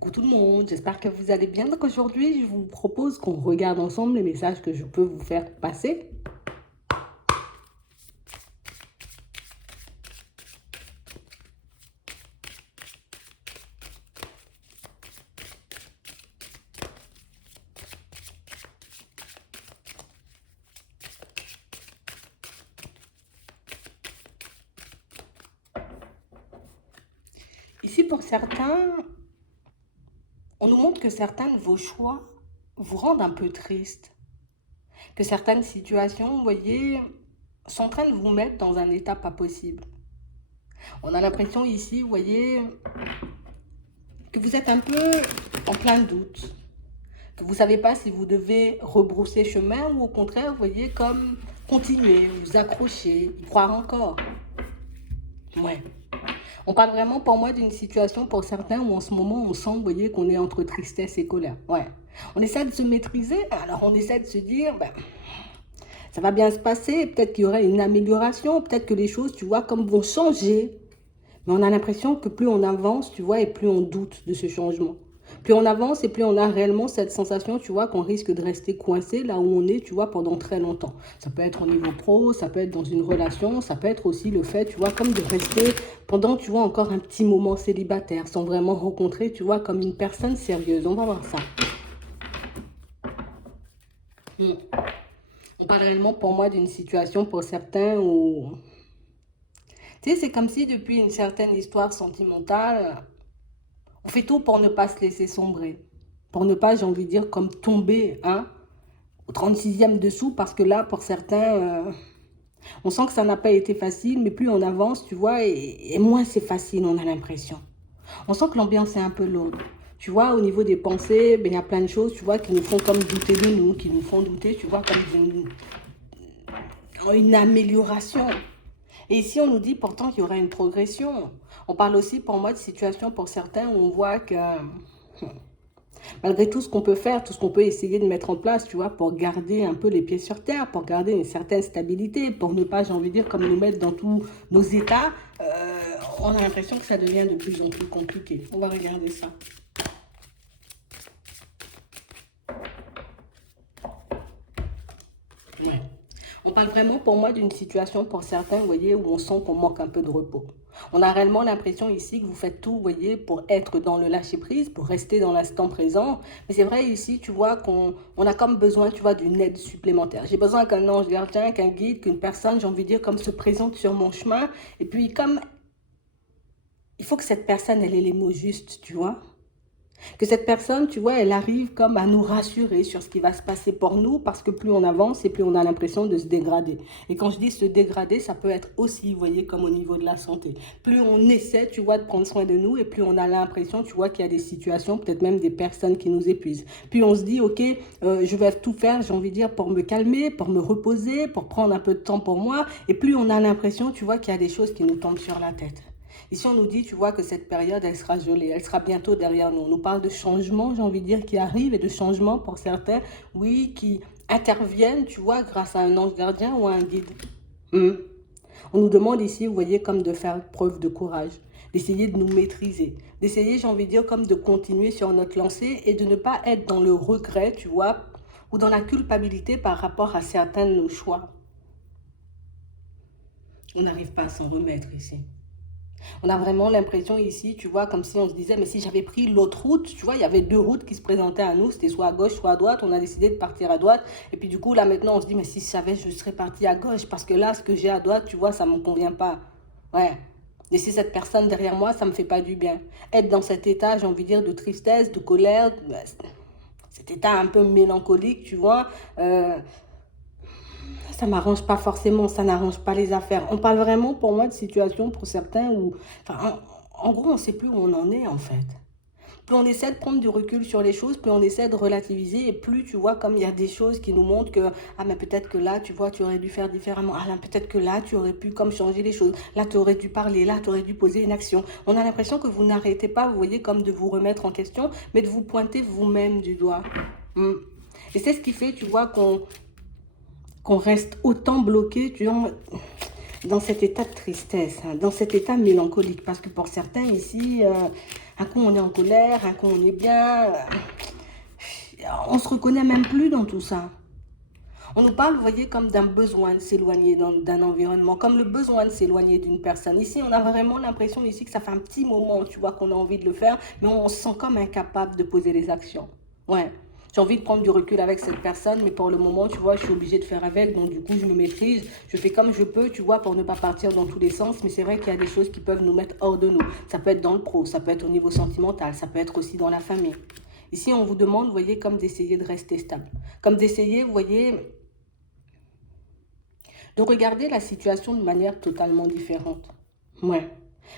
Coucou tout le monde, j'espère que vous allez bien. Donc aujourd'hui, je vous propose qu'on regarde ensemble les messages que je peux vous faire passer. Ici, pour certains, on nous montre que certains de vos choix vous rendent un peu triste. Que certaines situations, vous voyez, sont en train de vous mettre dans un état pas possible. On a l'impression ici, vous voyez, que vous êtes un peu en plein doute. Que vous ne savez pas si vous devez rebrousser chemin ou au contraire, vous voyez, comme continuer, vous accrocher, y croire encore. Ouais. On parle vraiment pour moi d'une situation pour certains où en ce moment on sent, vous voyez, qu'on est entre tristesse et colère. Ouais. On essaie de se maîtriser, alors on essaie de se dire, ben, ça va bien se passer, peut-être qu'il y aurait une amélioration, peut-être que les choses, tu vois, comme vont changer. Mais on a l'impression que plus on avance, tu vois, et plus on doute de ce changement. Plus on avance et plus on a réellement cette sensation, tu vois, qu'on risque de rester coincé là où on est, tu vois, pendant très longtemps. Ça peut être au niveau pro, ça peut être dans une relation, ça peut être aussi le fait, tu vois, comme de rester pendant, tu vois, encore un petit moment célibataire, sans vraiment rencontrer, tu vois, comme une personne sérieuse. On va voir ça. On parle réellement pour moi d'une situation pour certains où, tu sais, c'est comme si depuis une certaine histoire sentimentale, on fait tout pour ne pas se laisser sombrer. Pour ne pas, j'ai envie de dire, comme tomber hein, au 36e dessous, parce que là, pour certains, on sent que ça n'a pas été facile, mais plus on avance, tu vois, et moins c'est facile, on a l'impression. On sent que l'ambiance est un peu lourde. Tu vois, au niveau des pensées, ben, il y a plein de choses, tu vois, qui nous font comme douter de nous, qui nous font douter, tu vois, comme une amélioration. Et ici, on nous dit pourtant qu'il y aura une progression. On parle aussi, pour moi, de situation pour certains où on voit que malgré tout ce qu'on peut faire, tout ce qu'on peut essayer de mettre en place, tu vois, pour garder un peu les pieds sur terre, pour garder une certaine stabilité, pour ne pas, j'ai envie de dire, comme nous mettre dans tous nos états, on a l'impression que ça devient de plus en plus compliqué. On va regarder ça. Ouais. On parle vraiment pour moi d'une situation pour certains, vous voyez, où on sent qu'on manque un peu de repos. On a réellement l'impression ici que vous faites tout, vous voyez, pour être dans le lâcher-prise, pour rester dans l'instant présent. Mais c'est vrai ici, tu vois, qu'on a comme besoin, tu vois, d'une aide supplémentaire. J'ai besoin qu'un ange gardien, qu'un guide, qu'une personne, j'ai envie de dire, comme se présente sur mon chemin. Et puis, comme il faut que cette personne, elle ait les mots justes, tu vois. Que cette personne, tu vois, elle arrive comme à nous rassurer sur ce qui va se passer pour nous, parce que plus on avance et plus on a l'impression de se dégrader. Et quand je dis se dégrader, ça peut être aussi, vous voyez, comme au niveau de la santé. Plus on essaie, tu vois, de prendre soin de nous, et plus on a l'impression, tu vois, qu'il y a des situations, peut-être même des personnes qui nous épuisent. Puis on se dit, ok, je vais tout faire, j'ai envie de dire, pour me calmer, pour me reposer, pour prendre un peu de temps pour moi. Et plus on a l'impression, tu vois, qu'il y a des choses qui nous tombent sur la tête. Ici, on nous dit, tu vois, que cette période, elle sera gelée, elle sera bientôt derrière nous. On nous parle de changements, j'ai envie de dire, qui arrivent et de changements pour certains, oui, qui interviennent, tu vois, grâce à un ange gardien ou à un guide. Hmm. On nous demande ici, vous voyez, comme de faire preuve de courage, d'essayer de nous maîtriser, d'essayer, j'ai envie de dire, comme de continuer sur notre lancée et de ne pas être dans le regret, tu vois, ou dans la culpabilité par rapport à certains de nos choix. On n'arrive pas à s'en remettre ici. On a vraiment l'impression ici, tu vois, comme si on se disait, mais si j'avais pris l'autre route, tu vois, il y avait deux routes qui se présentaient à nous, c'était soit à gauche, soit à droite, on a décidé de partir à droite, et puis du coup, là maintenant, on se dit, mais si je savais, je serais parti à gauche, parce que là, ce que j'ai à droite, tu vois, ça ne me convient pas. Ouais. Laisser cette personne derrière moi, ça ne me fait pas du bien. Être dans cet état, j'ai envie de dire, de tristesse, de colère, cet état un peu mélancolique, tu vois, ça m'arrange pas forcément, ça n'arrange pas les affaires. On parle vraiment pour moi de situation pour certains où, enfin, en gros, on ne sait plus où on en est en fait. Plus on essaie de prendre du recul sur les choses, plus on essaie de relativiser et plus tu vois comme il y a des choses qui nous montrent que ah mais peut-être que là tu vois tu aurais dû faire différemment, ah là peut-être que là tu aurais pu comme changer les choses, là tu aurais dû parler, là tu aurais dû poser une action. On a l'impression que vous n'arrêtez pas, vous voyez comme de vous remettre en question, mais de vous pointer vous-même du doigt. Mm. Et c'est ce qui fait, tu vois, qu'on reste autant bloqué tu vois, dans cet état de tristesse, hein, dans cet état mélancolique. Parce que pour certains ici, Un coup, on est en colère, un coup, on est bien. On se reconnaît même plus dans tout ça. On nous parle, vous voyez, comme d'un besoin de s'éloigner d'un environnement, comme le besoin de s'éloigner d'une personne. Ici, on a vraiment l'impression ici que ça fait un petit moment, tu vois, qu'on a envie de le faire, mais on se sent comme incapable de poser les actions. Ouais. J'ai envie de prendre du recul avec cette personne, mais pour le moment, tu vois, je suis obligée de faire avec. Donc, du coup, je me maîtrise. Je fais comme je peux, tu vois, pour ne pas partir dans tous les sens. Mais c'est vrai qu'il y a des choses qui peuvent nous mettre hors de nous. Ça peut être dans le pro, ça peut être au niveau sentimental, ça peut être aussi dans la famille. Ici, on vous demande, vous voyez, comme d'essayer de rester stable. Comme d'essayer, vous voyez, de regarder la situation de manière totalement différente. Ouais.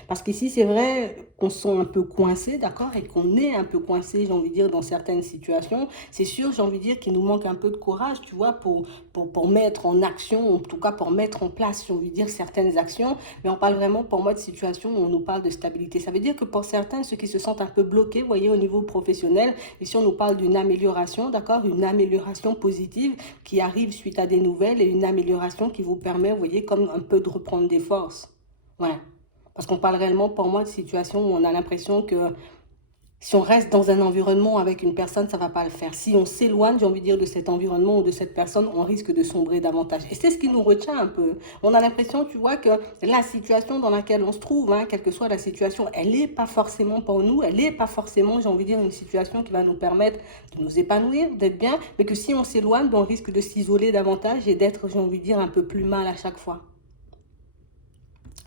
Parce qu'ici, c'est vrai qu'on se sent un peu coincé, d'accord, et qu'on est un peu coincé, j'ai envie de dire, dans certaines situations. C'est sûr, j'ai envie de dire qu'il nous manque un peu de courage, tu vois, pour mettre en action, en tout cas pour mettre en place, j'ai envie de dire, certaines actions. Mais on parle vraiment, pour moi, de situations où on nous parle de stabilité. Ça veut dire que pour certains, ceux qui se sentent un peu bloqués, vous voyez, au niveau professionnel, ici, on nous parle d'une amélioration, d'accord, une amélioration positive qui arrive suite à des nouvelles et une amélioration qui vous permet, vous voyez, comme un peu de reprendre des forces. Ouais. Parce qu'on parle réellement, pour moi, de situations où on a l'impression que si on reste dans un environnement avec une personne, ça ne va pas le faire. Si on s'éloigne, j'ai envie de dire, de cet environnement ou de cette personne, on risque de sombrer davantage. Et c'est ce qui nous retient un peu. On a l'impression, tu vois, que la situation dans laquelle on se trouve, hein, quelle que soit la situation, elle n'est pas forcément pour nous, elle n'est pas forcément, j'ai envie de dire, une situation qui va nous permettre de nous épanouir, d'être bien, mais que si on s'éloigne, ben, on risque de s'isoler davantage et d'être, j'ai envie de dire, un peu plus mal à chaque fois.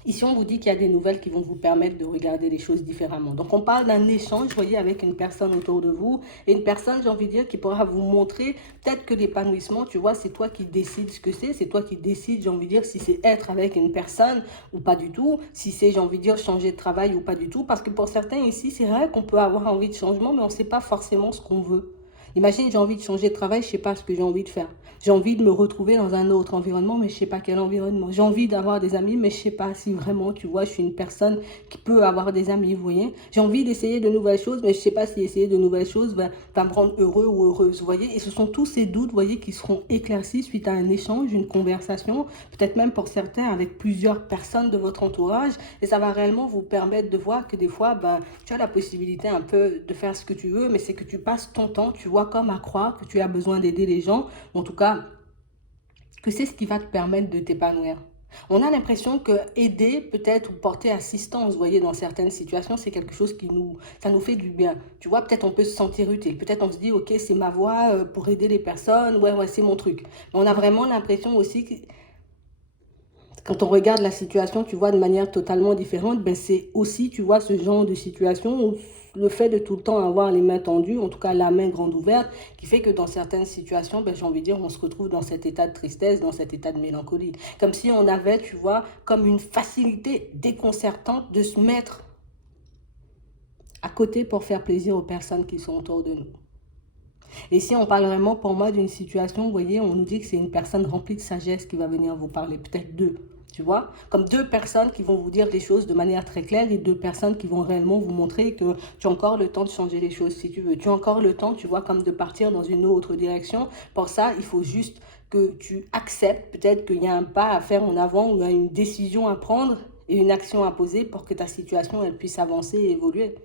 Ici, on vous dit qu'il y a des nouvelles qui vont vous permettre de regarder les choses différemment. Donc, on parle d'un échange, vous voyez, avec une personne autour de vous. Et une personne, j'ai envie de dire, qui pourra vous montrer peut-être que l'épanouissement, tu vois, c'est toi qui décides ce que c'est toi qui décides, j'ai envie de dire, si c'est être avec une personne ou pas du tout, si c'est, j'ai envie de dire, changer de travail ou pas du tout. Parce que pour certains ici, c'est vrai qu'on peut avoir envie de changement, mais on ne sait pas forcément ce qu'on veut. Imagine, j'ai envie de changer de travail, je ne sais pas ce que j'ai envie de faire. J'ai envie de me retrouver dans un autre environnement, mais je ne sais pas quel environnement. J'ai envie d'avoir des amis, mais je ne sais pas si vraiment, tu vois, je suis une personne qui peut avoir des amis, vous voyez. J'ai envie d'essayer de nouvelles choses, mais je ne sais pas si essayer de nouvelles choses va me rendre heureux ou heureuse, vous voyez. Et ce sont tous ces doutes, vous voyez, qui seront éclaircis suite à un échange, une conversation, peut-être même pour certains avec plusieurs personnes de votre entourage. Et ça va réellement vous permettre de voir que des fois, tu as la possibilité un peu de faire ce que tu veux, mais c'est que tu passes ton temps, tu vois, comme à croire que tu as besoin d'aider les gens. En tout cas, que c'est ce qui va te permettre de t'épanouir. On a l'impression que aider peut-être ou porter assistance, vous voyez, dans certaines situations, c'est quelque chose ça nous fait du bien. Tu vois, peut-être on peut se sentir utile. Peut-être on se dit, ok, c'est ma voix pour aider les personnes. Ouais, ouais, c'est mon truc. Mais on a vraiment l'impression aussi que quand on regarde la situation, tu vois, de manière totalement différente, ben c'est aussi, tu vois, ce genre de situation où le fait de tout le temps avoir les mains tendues, en tout cas la main grande ouverte, qui fait que dans certaines situations, ben, j'ai envie de dire, on se retrouve dans cet état de tristesse, dans cet état de mélancolie. Comme si on avait, tu vois, comme une facilité déconcertante de se mettre à côté pour faire plaisir aux personnes qui sont autour de nous. Et si on parle vraiment pour moi d'une situation, vous voyez, on nous dit que c'est une personne remplie de sagesse qui va venir vous parler, peut-être deux, tu vois, comme deux personnes qui vont vous dire les choses de manière très claire et deux personnes qui vont réellement vous montrer que tu as encore le temps de changer les choses si tu veux. Tu as encore le temps, tu vois, comme de partir dans une autre direction. Pour ça, il faut juste que tu acceptes peut-être qu'il y a un pas à faire en avant ou il y a une décision à prendre et une action à poser pour que ta situation elle puisse avancer et évoluer.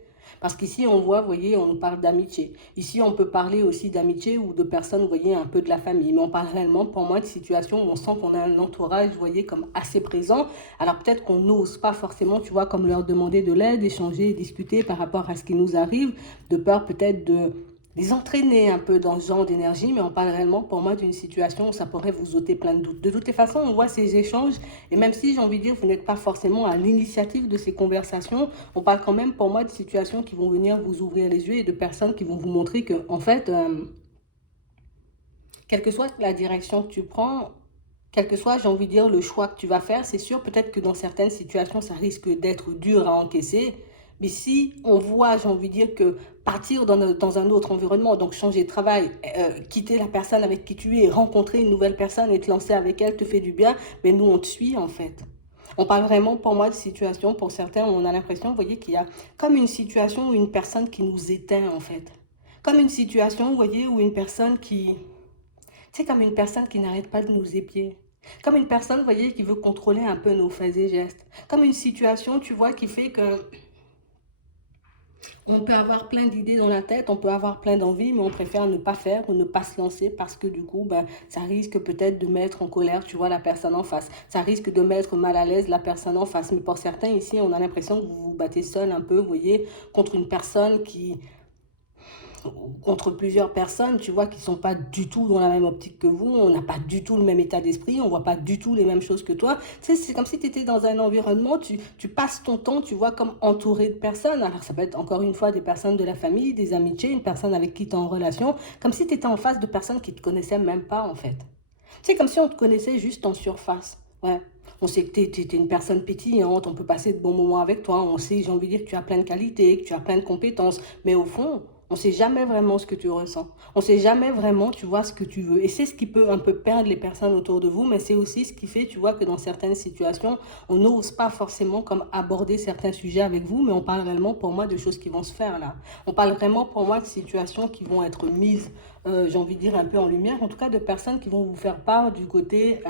Parce qu'ici, on voit, vous voyez, on nous parle d'amitié. Ici, on peut parler aussi d'amitié ou de personnes, vous voyez, un peu de la famille. Mais on parle réellement, pour moi, de situations où on sent qu'on a un entourage, vous voyez, comme assez présent. Alors peut-être qu'on n'ose pas forcément, tu vois, comme leur demander de l'aide, échanger, discuter par rapport à ce qui nous arrive, de peur peut-être de les entraîner un peu dans ce genre d'énergie, mais on parle réellement pour moi d'une situation où ça pourrait vous ôter plein de doutes. De toutes les façons, on voit ces échanges, et même si j'ai envie de dire, vous n'êtes pas forcément à l'initiative de ces conversations, on parle quand même pour moi de situations qui vont venir vous ouvrir les yeux et de personnes qui vont vous montrer que, en fait, quelle que soit la direction que tu prends, quel que soit, j'ai envie de dire, le choix que tu vas faire, c'est sûr, peut-être que dans certaines situations, ça risque d'être dur à encaisser. Mais si on voit, j'ai envie de dire, que partir dans un autre environnement, donc changer de travail, quitter la personne avec qui tu es, rencontrer une nouvelle personne et te lancer avec elle te fait du bien, mais nous, on te suit en fait. On parle vraiment, pour moi, de situation, pour certains, où on a l'impression, vous voyez, qu'il y a comme une situation où une personne qui nous éteint en fait. Comme une situation, vous voyez, où une personne qui, c'est comme une personne qui n'arrête pas de nous épier. Comme une personne, vous voyez, qui veut contrôler un peu nos faits et gestes. Comme une situation, tu vois, qui fait que On peut avoir plein d'idées dans la tête, on peut avoir plein d'envies, mais on préfère ne pas faire ou ne pas se lancer parce que du coup, ben, ça risque peut-être de mettre en colère, tu vois, la personne en face. Ça risque de mettre mal à l'aise la personne en face. Mais pour certains ici, on a l'impression que vous vous battez seul un peu, vous voyez, contre une personne contre plusieurs personnes, tu vois, qui sont pas du tout dans la même optique que vous, on n'a pas du tout le même état d'esprit, on voit pas du tout les mêmes choses que toi. Tu sais, c'est comme si tu étais dans un environnement, tu passes ton temps, tu vois, comme entouré de personnes. Alors ça peut être encore une fois des personnes de la famille, des amitiés, une personne avec qui tu es en relation, comme si tu étais en face de personnes qui te connaissaient même pas en fait. C'est comme si on te connaissait juste en surface. Ouais. On sait que tu es une personne pétillante, on peut passer de bons moments avec toi, on sait, j'ai envie de dire, que tu as plein de qualités, que tu as plein de compétences, mais au fond, on ne sait jamais vraiment ce que tu ressens. On ne sait jamais vraiment, tu vois, ce que tu veux. Et c'est ce qui peut un peu perdre les personnes autour de vous, mais c'est aussi ce qui fait, tu vois, que dans certaines situations, on n'ose pas forcément comme aborder certains sujets avec vous, mais on parle réellement pour moi de choses qui vont se faire là. On parle vraiment pour moi de situations qui vont être mises, j'ai envie de dire, un peu en lumière, en tout cas de personnes qui vont vous faire part du côté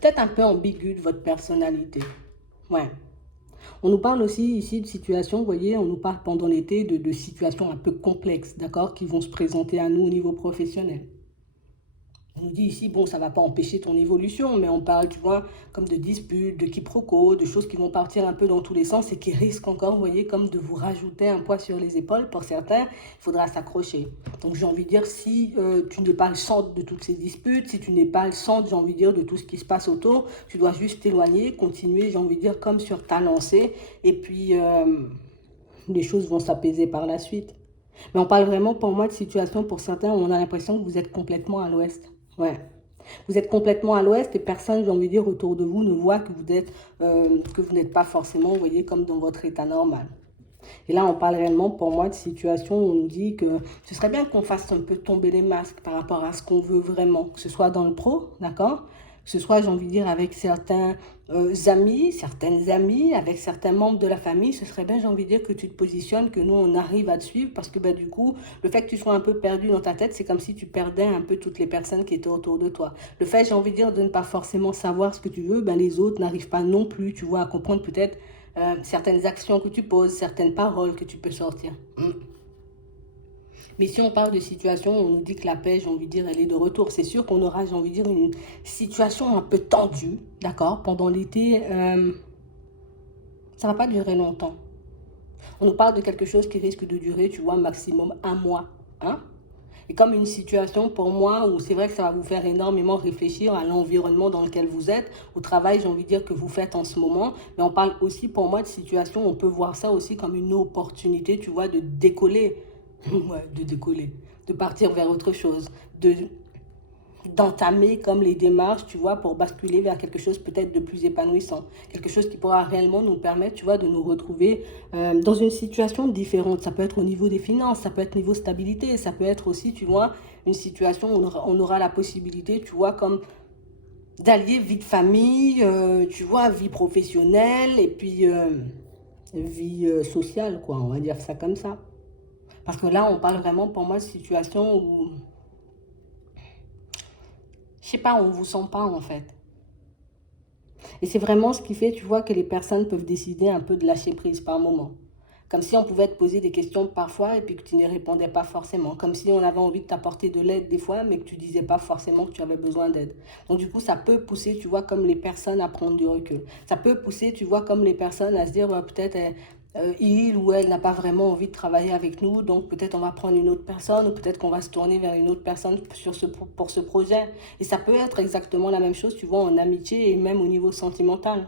peut-être un peu ambigu de votre personnalité. Ouais. On nous parle aussi ici de situations, vous voyez, on nous parle pendant l'été de situations un peu complexes, d'accord, qui vont se présenter à nous au niveau professionnel. On nous dit ici, bon, ça ne va pas empêcher ton évolution, mais on parle, tu vois, comme de disputes, de quiproquos, de choses qui vont partir un peu dans tous les sens et qui risquent encore, vous voyez, comme de vous rajouter un poids sur les épaules. Pour certains, il faudra s'accrocher. Donc, j'ai envie de dire, si tu n'es pas le centre de toutes ces disputes, si tu n'es pas le centre, j'ai envie de dire, de tout ce qui se passe autour, tu dois juste t'éloigner, continuer, j'ai envie de dire, comme sur ta lancée, et puis les choses vont s'apaiser par la suite. Mais on parle vraiment, pour moi, de situation, pour certains, où on a l'impression que vous êtes complètement à l'ouest. Ouais. Vous êtes complètement à l'ouest et personne, j'ai envie de dire, autour de vous ne voit que vous n'êtes pas forcément, vous voyez, comme dans votre état normal. Et là, on parle réellement, pour moi, de situations où on nous dit que ce serait bien qu'on fasse un peu tomber les masques par rapport à ce qu'on veut vraiment, que ce soit dans le pro, d'accord? Que ce soit, j'ai envie de dire, avec certains amis, certaines amies, avec certains membres de la famille, ce serait bien, j'ai envie de dire, que tu te positionnes, que nous, on arrive à te suivre, parce que bah, du coup, le fait que tu sois un peu perdu dans ta tête, c'est comme si tu perdais un peu toutes les personnes qui étaient autour de toi. Le fait, j'ai envie de dire, de ne pas forcément savoir ce que tu veux, ben, les autres n'arrivent pas non plus, tu vois, à comprendre peut-être certaines actions que tu poses, certaines paroles que tu peux sortir. Mais si on parle de situation, on nous dit que la paix, j'ai envie de dire, elle est de retour. C'est sûr qu'on aura, j'ai envie de dire, une situation un peu tendue, d'accord, pendant l'été. Ça ne va pas durer longtemps. On nous parle de quelque chose qui risque de durer, tu vois, maximum un mois. Hein? Et comme une situation pour moi où c'est vrai que ça va vous faire énormément réfléchir à l'environnement dans lequel vous êtes, au travail, j'ai envie de dire, que vous faites en ce moment. Mais on parle aussi pour moi de situation, on peut voir ça aussi comme une opportunité, tu vois, de décoller. Ouais, de décoller, de partir vers autre chose, d'entamer comme les démarches, tu vois, pour basculer vers quelque chose peut-être de plus épanouissant. Quelque chose qui pourra réellement nous permettre, tu vois, de nous retrouver dans une situation différente. Ça peut être au niveau des finances, ça peut être au niveau stabilité, ça peut être aussi, tu vois, une situation où on aura la possibilité, tu vois, comme d'allier vie de famille, tu vois, vie professionnelle et puis vie sociale, quoi, on va dire ça comme ça. Parce que là, on parle vraiment pour moi de situation où, je sais pas, on ne vous sent pas en fait. Et c'est vraiment ce qui fait, tu vois, que les personnes peuvent décider un peu de lâcher prise par moment. Comme si on pouvait te poser des questions parfois et puis que tu n'y répondais pas forcément. Comme si on avait envie de t'apporter de l'aide des fois, mais que tu disais pas forcément que tu avais besoin d'aide. Donc du coup, ça peut pousser, tu vois, comme les personnes à prendre du recul. Ça peut pousser, tu vois, comme les personnes à se dire, bah, peut-être il ou elle n'a pas vraiment envie de travailler avec nous, donc peut-être on va prendre une autre personne ou peut-être qu'on va se tourner vers une autre personne pour ce projet. Et ça peut être exactement la même chose, tu vois, en amitié et même au niveau sentimental.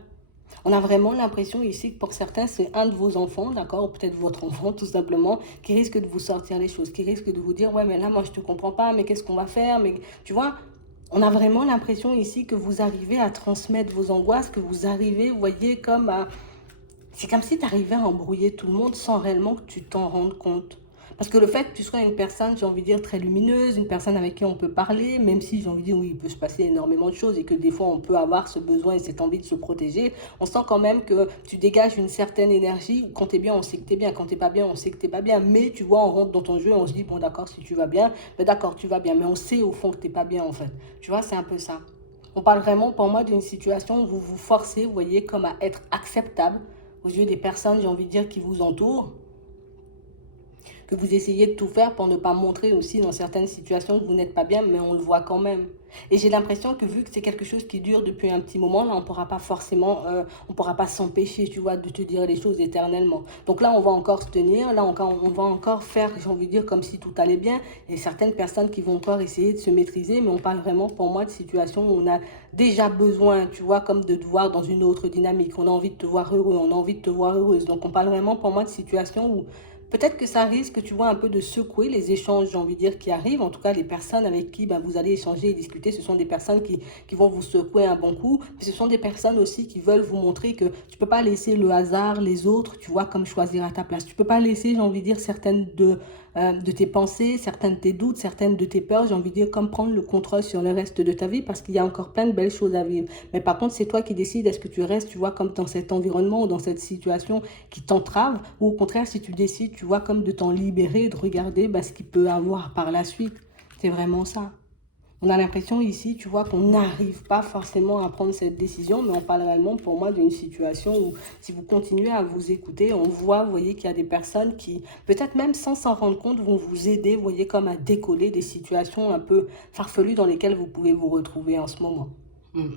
On a vraiment l'impression ici que pour certains, c'est un de vos enfants, d'accord, ou peut-être votre enfant tout simplement, qui risque de vous sortir les choses, qui risque de vous dire, ouais, mais là, moi, je te comprends pas, mais qu'est-ce qu'on va faire, mais tu vois, on a vraiment l'impression ici que vous arrivez à transmettre vos angoisses, que vous arrivez, vous voyez, comme à... C'est comme si tu arrivais à embrouiller tout le monde sans réellement que tu t'en rendes compte. Parce que le fait que tu sois une personne, j'ai envie de dire, très lumineuse, une personne avec qui on peut parler, même si j'ai envie de dire, oui, il peut se passer énormément de choses et que des fois on peut avoir ce besoin et cette envie de se protéger, on sent quand même que tu dégages une certaine énergie. Quand tu es bien, on sait que tu es bien. Quand tu n'es pas bien, on sait que tu n'es pas bien. Mais tu vois, on rentre dans ton jeu et on se dit, bon, d'accord, si tu vas bien, ben d'accord, tu vas bien. Mais on sait au fond que tu n'es pas bien, en fait. Tu vois, c'est un peu ça. On parle vraiment, pour moi, d'une situation où vous vous forcez, vous voyez, comme à être acceptable aux yeux des personnes, j'ai envie de dire, qui vous entourent, que vous essayez de tout faire pour ne pas montrer aussi dans certaines situations que vous n'êtes pas bien, mais on le voit quand même. Et j'ai l'impression que vu que c'est quelque chose qui dure depuis un petit moment, là, on pourra pas forcément, on pourra pas s'empêcher, tu vois, de te dire les choses éternellement. Donc là, on va encore se tenir, là, on va encore faire, j'ai envie de dire, comme si tout allait bien. Et certaines personnes qui vont encore essayer de se maîtriser, mais on parle vraiment, pour moi, de situations où on a déjà besoin, tu vois, comme de te voir dans une autre dynamique. On a envie de te voir heureux, on a envie de te voir heureuse. Donc on parle vraiment, pour moi, de situations où peut-être que ça risque, tu vois, un peu de secouer les échanges, j'ai envie de dire, qui arrivent. En tout cas, les personnes avec qui ben, vous allez échanger et discuter, ce sont des personnes qui vont vous secouer un bon coup. Mais ce sont des personnes aussi qui veulent vous montrer que tu ne peux pas laisser le hasard, les autres, tu vois, comme choisir à ta place. Tu ne peux pas laisser, j'ai envie de dire, certaines de tes pensées, certaines de tes doutes, certaines de tes peurs, j'ai envie de dire, comme prendre le contrôle sur le reste de ta vie parce qu'il y a encore plein de belles choses à vivre. Mais par contre, c'est toi qui décides, est-ce que tu restes, tu vois, comme dans cet environnement ou dans cette situation qui t'entrave ou au contraire, si tu décides, tu vois, comme de t'en libérer, de regarder bah, ce qu'il peut avoir par la suite. C'est vraiment ça. On a l'impression ici, tu vois, qu'on n'arrive pas forcément à prendre cette décision, mais on parle réellement pour moi d'une situation où si vous continuez à vous écouter, on voit, vous voyez qu'il y a des personnes qui, peut-être même sans s'en rendre compte, vont vous aider, vous voyez, comme à décoller des situations un peu farfelues dans lesquelles vous pouvez vous retrouver en ce moment. Mm.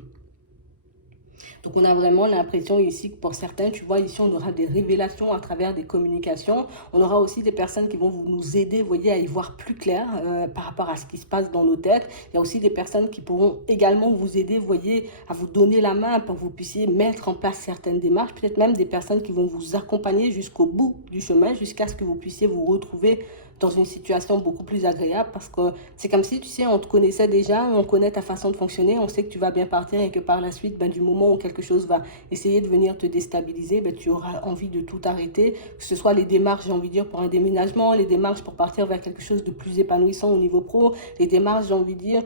Donc, on a vraiment l'impression ici que pour certains, tu vois, ici, on aura des révélations à travers des communications. On aura aussi des personnes qui vont nous aider, vous voyez, à y voir plus clair par rapport à ce qui se passe dans nos têtes. Il y a aussi des personnes qui pourront également vous aider, vous voyez, à vous donner la main pour que vous puissiez mettre en place certaines démarches. Peut-être même des personnes qui vont vous accompagner jusqu'au bout du chemin, jusqu'à ce que vous puissiez vous retrouver dans une situation beaucoup plus agréable parce que c'est comme si, tu sais, on te connaissait déjà, on connaît ta façon de fonctionner, on sait que tu vas bien partir et que par la suite, ben, du moment où quelque chose va essayer de venir te déstabiliser, ben, tu auras envie de tout arrêter, que ce soit les démarches, j'ai envie de dire, pour un déménagement, les démarches pour partir vers quelque chose de plus épanouissant au niveau pro, les démarches, j'ai envie de dire,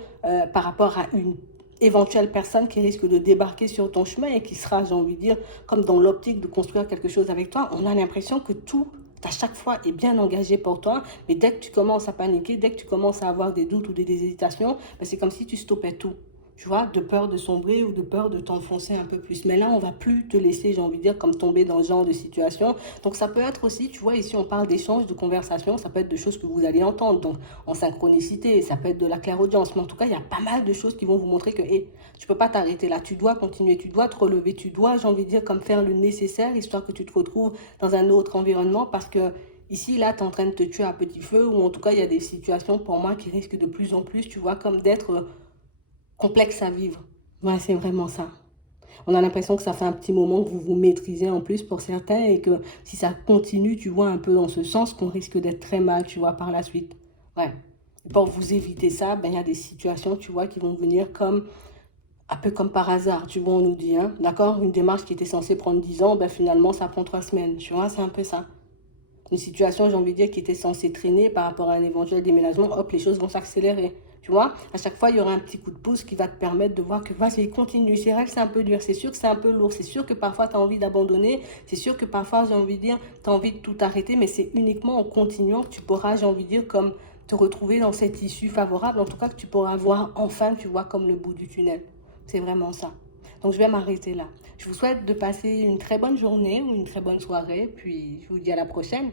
par rapport à une éventuelle personne qui risque de débarquer sur ton chemin et qui sera, j'ai envie de dire, comme dans l'optique de construire quelque chose avec toi, on a l'impression que tout à chaque fois est bien engagé pour toi, mais dès que tu commences à paniquer, dès que tu commences à avoir des doutes ou des hésitations, ben c'est comme si tu stoppais tout. Tu vois, de peur de sombrer ou de peur de t'enfoncer un peu plus. Mais là, on va plus te laisser, j'ai envie de dire, comme tomber dans ce genre de situation. Donc, ça peut être aussi, tu vois, ici, on parle d'échange, de conversation. Ça peut être de choses que vous allez entendre. Donc, en synchronicité, ça peut être de la clairaudience. Mais en tout cas, il y a pas mal de choses qui vont vous montrer que, hé, tu peux pas t'arrêter là. Tu dois continuer, tu dois te relever, tu dois, j'ai envie de dire, comme faire le nécessaire, histoire que tu te retrouves dans un autre environnement parce que ici, là, tu es en train de te tuer à petit feu, ou en tout cas, il y a des situations pour moi qui risquent de plus en plus, tu vois, comme d'être complexe à vivre. Ouais, c'est vraiment ça. On a l'impression que ça fait un petit moment que vous vous maîtrisez en plus pour certains et que si ça continue, tu vois, un peu dans ce sens, qu'on risque d'être très mal, tu vois, par la suite. Ouais. Et pour vous éviter ça, ben, il y a des situations, tu vois, qui vont venir comme un peu comme par hasard, tu vois, on nous dit, hein, d'accord, une démarche qui était censée prendre 10 ans, ben finalement, ça prend 3 semaines, tu vois, c'est un peu ça. Une situation, j'ai envie de dire, qui était censée traîner par rapport à un éventuel déménagement, hop, les choses vont s'accélérer. Tu vois, à chaque fois, il y aura un petit coup de pouce qui va te permettre de voir que vas-y, continue. C'est vrai que c'est un peu dur, c'est sûr que c'est un peu lourd, c'est sûr que parfois tu as envie d'abandonner, c'est sûr que parfois, j'ai envie de dire, tu as envie de tout arrêter, mais c'est uniquement en continuant que tu pourras, j'ai envie de dire, comme te retrouver dans cette issue favorable, en tout cas que tu pourras voir enfin, tu vois, comme le bout du tunnel. C'est vraiment ça. Donc, je vais m'arrêter là. Je vous souhaite de passer une très bonne journée ou une très bonne soirée, puis je vous dis à la prochaine.